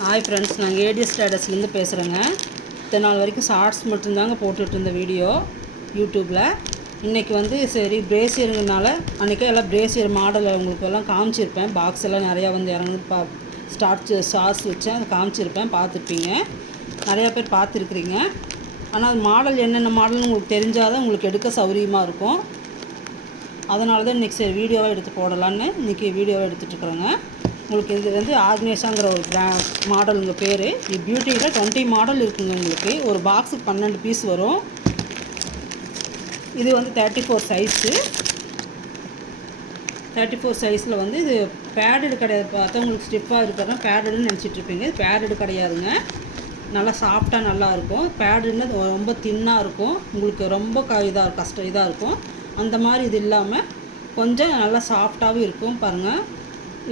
Hi friends, நாங்கள் ADS ஸ்டேட்டஸ்லேருந்து பேசுகிறேங்க. இத்தனை நாள் வரைக்கும் ஷார்ட்ஸ் மட்டும்தாங்க போட்டுட்ருந்த வீடியோ யூடியூப்பில். இன்றைக்கி வந்து சரி பிரேசியருங்கனால அன்றைக்கே எல்லாம் பிரேசியர் மாடலை உங்களுக்கு எல்லாம் காமிச்சிருப்பேன். பாக்ஸ் எல்லாம் நிறையா வந்து இறங்குது ஸ்டார்ஸ் வச்சேன், அதை காமிச்சிருப்பேன், பார்த்துருப்பீங்க. நிறையா பேர் பார்த்துருக்குறீங்க. ஆனால் அது மாடல் என்னென்ன மாடல்னு உங்களுக்கு தெரிஞ்சால் தான் உங்களுக்கு எடுக்க சௌகரியமாக இருக்கும். அதனால தான் இன்றைக்கி சரி வீடியோவாக எடுத்து போடலான்னு இன்றைக்கி வீடியோவாக எடுத்துகிட்ருக்குறேங்க. உங்களுக்கு இது வந்து ஆக்னேஷாங்கிற ஒரு மாடலுங்க பேர். இது பியூட்டியில் 20 மாடல் இருக்குங்க. உங்களுக்கு ஒரு பாக்ஸுக்கு 12 பீஸ் வரும். இது வந்து 34 சைஸு. 34 சைஸில் வந்து இது பேடடு கிடையாது. பார்த்தா உங்களுக்கு ஸ்டிஃபாக இருக்கிறதா பேடடுன்னு நினச்சிட்ருப்பீங்க. இது பேடடு கிடையாதுங்க. நல்லா சாஃப்டாக நல்லாயிருக்கும். பேடுன்னு ரொம்ப தின்னாக இருக்கும். உங்களுக்கு ரொம்ப இதாக இருக்கும். அந்த மாதிரி இது இல்லாமல் கொஞ்சம் நல்லா சாஃப்டாகவும் இருக்கும். பாருங்கள்,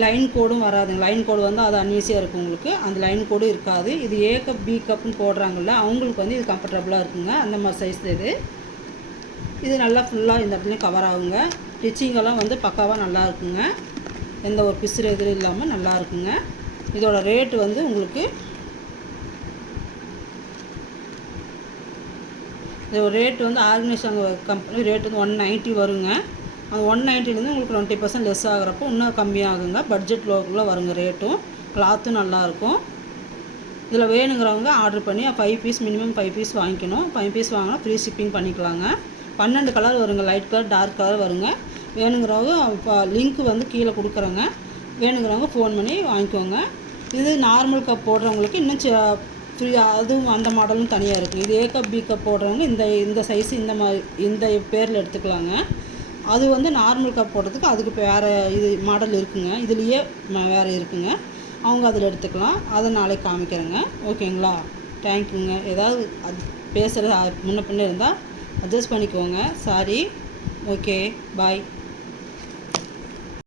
லைன் கோடும் வராதுங்க. லைன் கோடு வந்து அது அன்ஈஸியாக இருக்கும் உங்களுக்கு. அந்த லைன் கோடும் இருக்காது. இது ஏ கப் பி கப்னு போடுறாங்கல்ல, அவங்களுக்கு வந்து இது கம்ஃபர்டபுளாக இருக்குங்க. அந்த மாதிரி சைஸில் இது நல்லா ஃபுல்லாக இந்த இடத்துலையும் கவர் ஆகுங்க. ஸ்டிச்சிங்கெல்லாம் வந்து பக்காவாக நல்லா இருக்குங்க. எந்த ஒரு பிசுறு எதுவும் இல்லாமல் நல்லா இருக்குங்க. இதோட ரேட்டு வந்து உங்களுக்கு இதோட ரேட்டு வந்து ஆர்கனைசேஷன் கம்பெனி ரேட்டு வந்து 190 வருங்க. அந்த 190லேருந்து உங்களுக்கு 20% லெஸ் ஆகிறப்போ இன்னும் கம்மியாகுங்க. பட்ஜெட் லோக்குள்ளே வருங்க ரேட்டும். கிளாத்தும் நல்லாயிருக்கும். இதில் வேணுங்கிறவங்க ஆர்டர் பண்ணி 5 பீஸ் மினிமம் 5 பீஸ் வாங்கிக்கணும். 5 பீஸ் வாங்கினா ஃப்ரீ ஷிப்பிங் பண்ணிக்கலாங்க. 12 கலர் வருங்க. லைட் கலர், டார்க் கலர் வருங்க. வேணுங்கிறவங்க இப்போ லிங்க் வந்து கீழே கொடுக்குறேங்க. வேணுங்கிறவங்க ஃபோன் பண்ணி வாங்கிக்கோங்க. இது நார்மல் கப் போடுறவங்களுக்கு இன்னும் ஃப்ரீ, அதுவும் அந்த மாடலும் தனியாக இருக்குது. இது ஏ கப் பி கப் போடுறவங்க இந்த சைஸு இந்த பேரில் எடுத்துக்கலாங்க. அது வந்து நார்மல் கப் போடுறதுக்கு அதுக்கு வேறு இது மாடல் இருக்குங்க. இதுலேயே வேறு இருக்குங்க. அவங்க அதில் எடுத்துக்கலாம். அதை நாளைக்கு காமிக்கிறேங்க. ஓகேங்களா? தேங்க்யூங்க. ஏதாவது பேசுகிறது முன்ன பின்ன இருந்தால் அட்ஜஸ்ட் பண்ணிக்கோங்க. சாரி. ஓகே, பாய்.